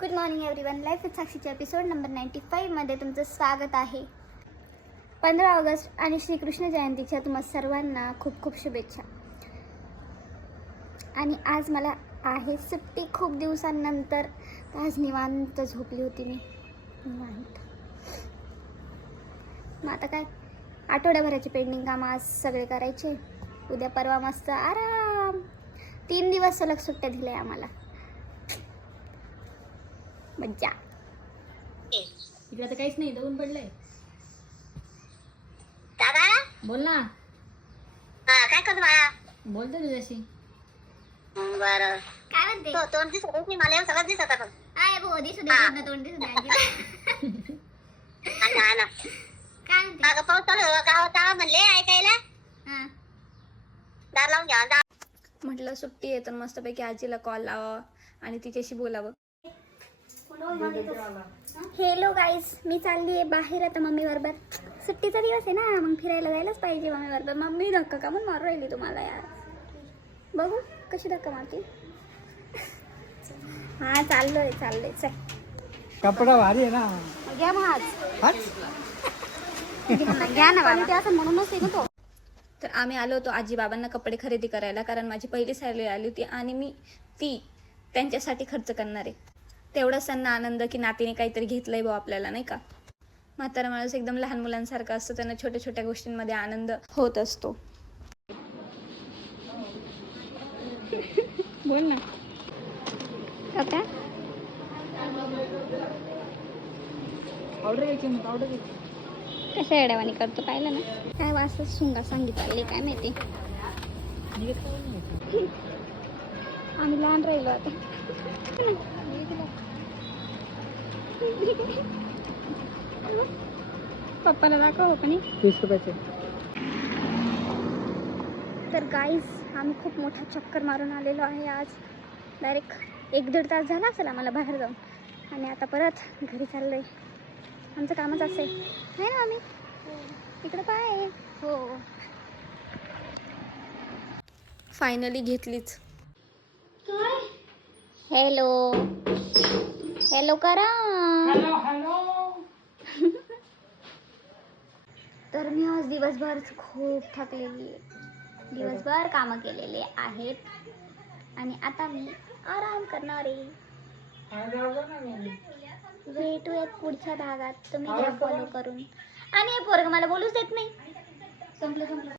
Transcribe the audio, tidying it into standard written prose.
Good morning everyone. Life with साक्षीच्या episode number 95मध्ये तुमचं स्वागत आहे. 15 ऑगस्ट आणि श्रीकृष्ण जयंतीच्या तुम्हा सर्वांना खूप खूप शुभेच्छा. आणि आज मला आहे सुट्टी खूप दिवसांनंतर. आज निवांत झोपली होती मी, निवांत. मग आता काय, आठवड्याभराचे पेंडिंग कामं आज सगळे करायचे. उद्या परवा मस्त आराम. 3 दिवस सलग सुट्ट्या दिल्या आम्हाला, मज्जा. इकडे तर काहीच नाही, दवून पडलंय. दादा बोल ना. काय करतो बाळा? बोलतो तुझ्याशी. बरं, काय म्हणते? तो तोंड दिसत नाही मला, एवढं सगळं दिसत आता. आय भो दिसू दे ना, तोंड दिसू दे. हा ना. काय म्हणते? अगं पाऊस चालू गावात म्हणले ऐकायला. दार लावून घ्या. म्हटलं सुट्टी आहे तर मस्तपैकी आजीला कॉल लावा आणि तिच्याशी बोलावं. हेलो गाईज, मी चालली आहे बाहेर आता मम्मी बरोबर. सुट्टीचा दिवस आहे ना, मग फिरायला जायलाच पाहिजे मम्मी बरोबर. मम्मी धक्का का म्हणून मारू राहिली तुम्हाला यार. बघू कशी धक्का मारते. हा चाललोय चल. कपडा भारी आहे ना. घ्या मग हाच घ्या ना बाबा, असं म्हणूनच आहे तो. तर आम्ही आलो होतो आजी बाबांना कपडे खरेदी करायला, कारण माझी पहिली सॅलरी आली होती आणि मी ती त्यांच्यासाठी खर्च करणार आहे. तेवढाच त्यांना आनंद की नातीने काहीतरी घेतलंय भाऊ आपल्याला, नाही का. म्हातारा माणूस एकदम लहान मुलांसारखा असतो, त्यांना छोट्या छोट्या गोष्टींमध्ये आनंद होत असतो. बोल ना. आता ऑर्डर घ्यायची मग, ऑर्डर घ्यायची. कशा येड्यावानी करतो पाहिलं ना. काय वाजता सुंगा सांगितले काय माहिती. आम्ही लहान राहिलो आता. पप्पाला दाखव पण 30 रुपयाचे. तर गाईज आम्ही खूप मोठा चक्कर मारून आलेलो आहे आज. डायरेक्ट 1-1.5 तास झाला असेल आम्हाला बाहेर जाऊन, आणि आता परत घरी चाललोय. आमचं कामच असं आहे ना. आम्ही इकडं पाय हो. फायनली घेतलीच. हॅलो हॅलो करा. तर मी आज दिवसभर खूप थकलेली आहे. दिवसभर कामं केलेले आहेत आणि आता मी आराम करणार आहे. भेटूयात पुढच्या भागात. तुम्ही घ्या फॉलो करून. आणि हे पोरगं मला बोलूच देत नाही. संपलं.